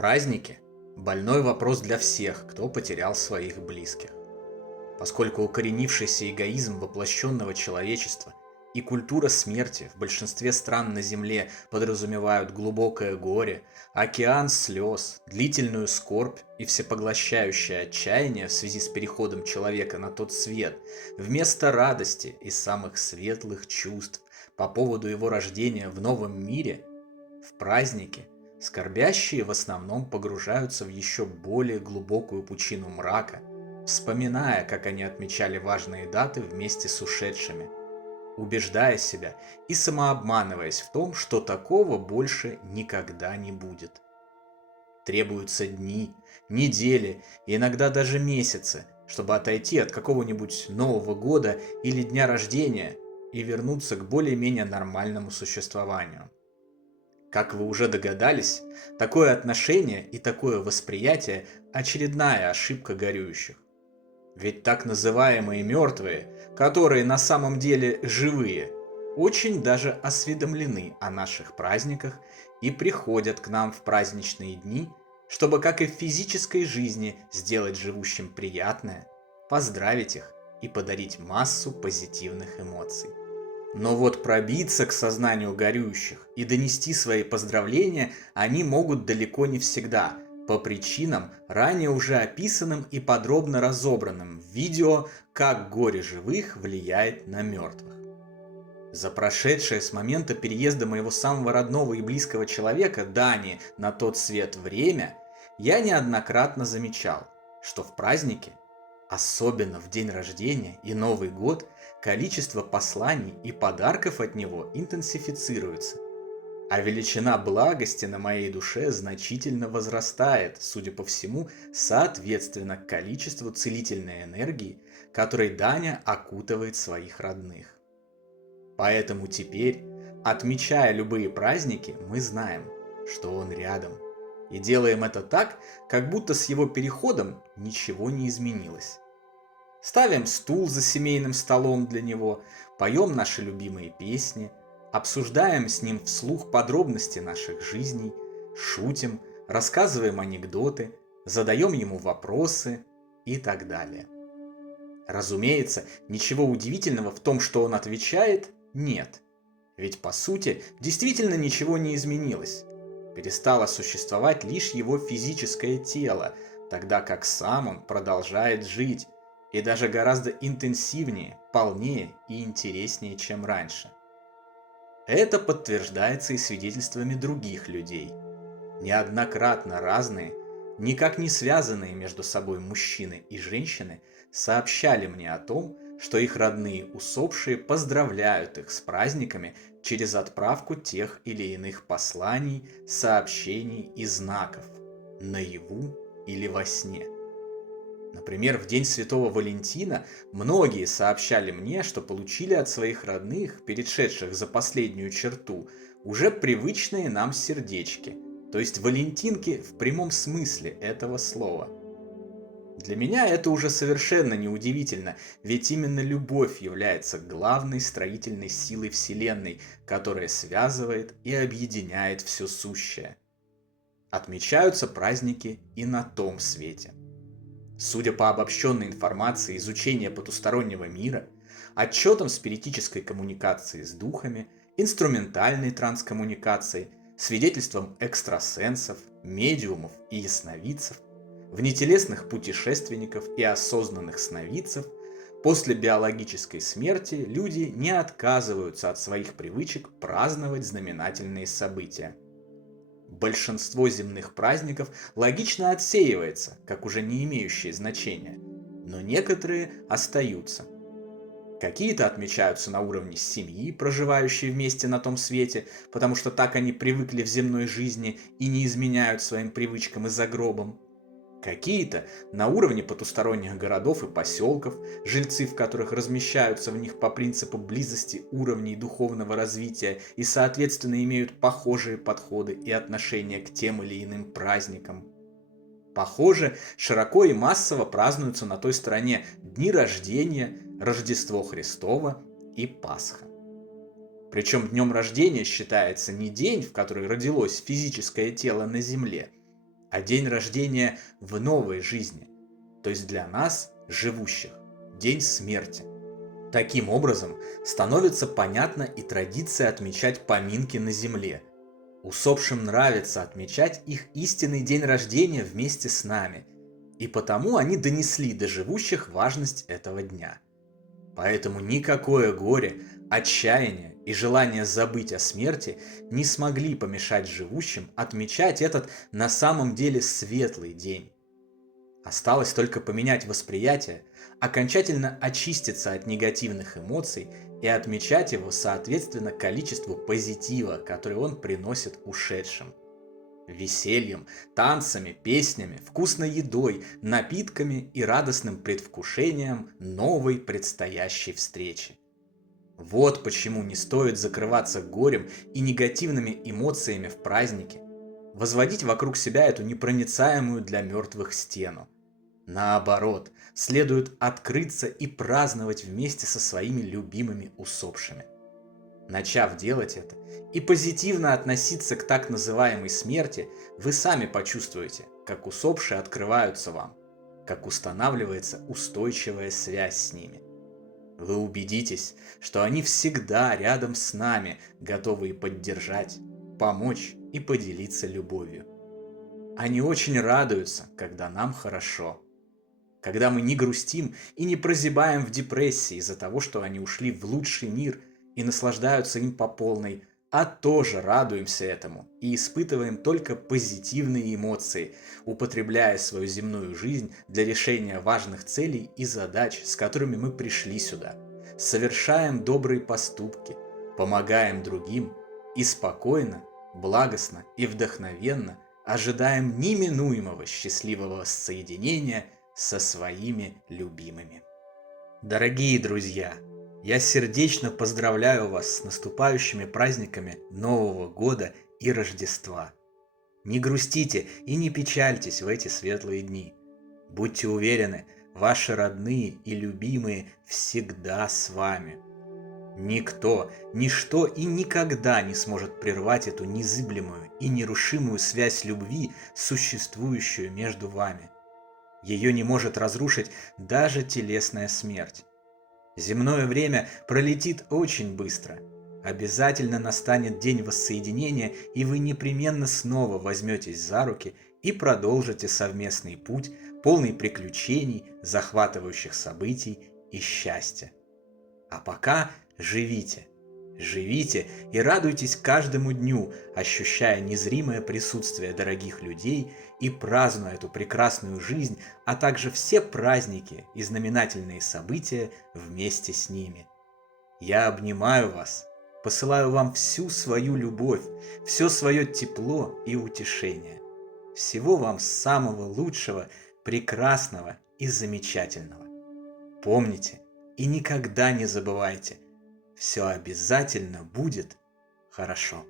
Праздники– больной вопрос для всех, кто потерял своих близких. Поскольку укоренившийся эгоизм воплощенного человечества и культура смерти в большинстве стран на Земле подразумевают глубокое горе, океан слез, длительную скорбь и всепоглощающее отчаяние в связи с переходом человека на тот свет, вместо радости и самых светлых чувств по поводу его рождения в новом мире, в праздники скорбящие в основном погружаются в еще более глубокую пучину мрака, вспоминая, как они отмечали важные даты вместе с ушедшими, убеждая себя и самообманываясь в том, что такого больше никогда не будет. Требуются дни, недели и иногда даже месяцы, чтобы отойти от какого-нибудь Нового года или дня рождения и вернуться к более-менее нормальному существованию. Как вы уже догадались, такое отношение и такое восприятие– очередная ошибка горюющих. Ведь так называемые мертвые, которые на самом деле живые, очень даже осведомлены о наших праздниках и приходят к нам в праздничные дни, чтобы, как и в физической жизни, сделать живущим приятное, поздравить их и подарить массу позитивных эмоций. Но вот пробиться к сознанию горюющих и донести свои поздравления они могут далеко не всегда, по причинам, ранее уже описанным и подробно разобранным в видео «Как горе живых влияет на мертвых». За прошедшее с момента переезда моего самого родного и близкого человека, Дани, на тот свет время, я неоднократно замечал, что в празднике, особенно в день рождения и Новый год, количество посланий и подарков от него интенсифицируется, а величина благости на моей душе значительно возрастает, судя по всему, соответственно количеству целительной энергии, которой Даня окутывает своих родных. Поэтому теперь, отмечая любые праздники, мы знаем, что он рядом. И делаем это так, как будто с его переходом ничего не изменилось. Ставим стул за семейным столом для него, поем наши любимые песни, обсуждаем с ним вслух подробности наших жизней, шутим, рассказываем анекдоты, задаем ему вопросы и так далее. Разумеется, ничего удивительного в том, что он отвечает, нет. Ведь по сути действительно ничего не изменилось. Перестало существовать лишь его физическое тело, тогда как сам он продолжает жить, и даже гораздо интенсивнее, полнее и интереснее, чем раньше. Это подтверждается и свидетельствами других людей. Неоднократно разные, никак не связанные между собой мужчины и женщины сообщали мне о том, что их родные усопшие поздравляют их с праздниками через отправку тех или иных посланий, сообщений и знаков, наяву или во сне. Например, в день Святого Валентина многие сообщали мне, что получили от своих родных, перешедших за последнюю черту, уже привычные нам сердечки, то есть валентинки в прямом смысле этого слова. Для меня это уже совершенно неудивительно, ведь именно любовь является главной строительной силой Вселенной, которая связывает и объединяет все сущее. Отмечаются праздники и на том свете. Судя по обобщенной информации изучения потустороннего мира, отчетам спиритической коммуникации с духами, инструментальной транскоммуникации, свидетельствам экстрасенсов, медиумов и ясновидцев, внетелесных путешественников и осознанных сновидцев, после биологической смерти люди не отказываются от своих привычек праздновать знаменательные события. Большинство земных праздников логично отсеивается, как уже не имеющие значения, но некоторые остаются. Какие-то отмечаются на уровне семьи, проживающей вместе на том свете, потому что так они привыкли в земной жизни и не изменяют своим привычкам и за гробом. Какие-то на уровне потусторонних городов и поселков, жильцы в которых размещаются в них по принципу близости уровней духовного развития и соответственно имеют похожие подходы и отношения к тем или иным праздникам. Похоже, широко и массово празднуются на той стороне дни рождения, Рождество Христово и Пасха. Причем днем рождения считается не день, в который родилось физическое тело на земле, а день рождения в новой жизни, то есть для нас, живущих, день смерти. Таким образом, становится понятна и традиция отмечать поминки на земле. Усопшим нравится отмечать их истинный день рождения вместе с нами, и потому они донесли до живущих важность этого дня. Поэтому никакое горе, отчаяние и желание забыть о смерти не смогли помешать живущим отмечать этот на самом деле светлый день. Осталось только поменять восприятие, окончательно очиститься от негативных эмоций и отмечать его соответственно количеству позитива, который он приносит ушедшим. Весельем, танцами, песнями, вкусной едой, напитками и радостным предвкушением новой предстоящей встречи. Вот почему не стоит закрываться горем и негативными эмоциями в празднике, возводить вокруг себя эту непроницаемую для мертвых стену. Наоборот, следует открыться и праздновать вместе со своими любимыми усопшими. Начав делать это и позитивно относиться к так называемой смерти, вы сами почувствуете, как усопшие открываются вам, как устанавливается устойчивая связь с ними. Вы убедитесь, что они всегда рядом с нами, готовые поддержать, помочь и поделиться любовью. Они очень радуются, когда нам хорошо. Когда мы не грустим и не прозябаем в депрессии из-за того, что они ушли в лучший мир и наслаждаются им по полной, а тоже радуемся этому и испытываем только позитивные эмоции, употребляя свою земную жизнь для решения важных целей и задач, с которыми мы пришли сюда. Совершаем добрые поступки, помогаем другим и спокойно, благостно и вдохновенно ожидаем неминуемого счастливого соединения со своими любимыми. Дорогие друзья, я сердечно поздравляю вас с наступающими праздниками Нового года и Рождества. Не грустите и не печальтесь в эти светлые дни. Будьте уверены, ваши родные и любимые всегда с вами. Никто, ничто и никогда не сможет прервать эту незыблемую и нерушимую связь любви, существующую между вами. Ее не может разрушить даже телесная смерть. Земное время пролетит очень быстро. Обязательно настанет день воссоединения, и вы непременно снова возьметесь за руки и продолжите совместный путь, полный приключений, захватывающих событий и счастья. А пока живите. Живите и радуйтесь каждому дню, ощущая незримое присутствие дорогих людей и празднуя эту прекрасную жизнь, а также все праздники и знаменательные события вместе с ними. Я обнимаю вас, посылаю вам всю свою любовь, все свое тепло и утешение. Всего вам самого лучшего, прекрасного и замечательного. Помните и никогда не забывайте, все обязательно будет хорошо.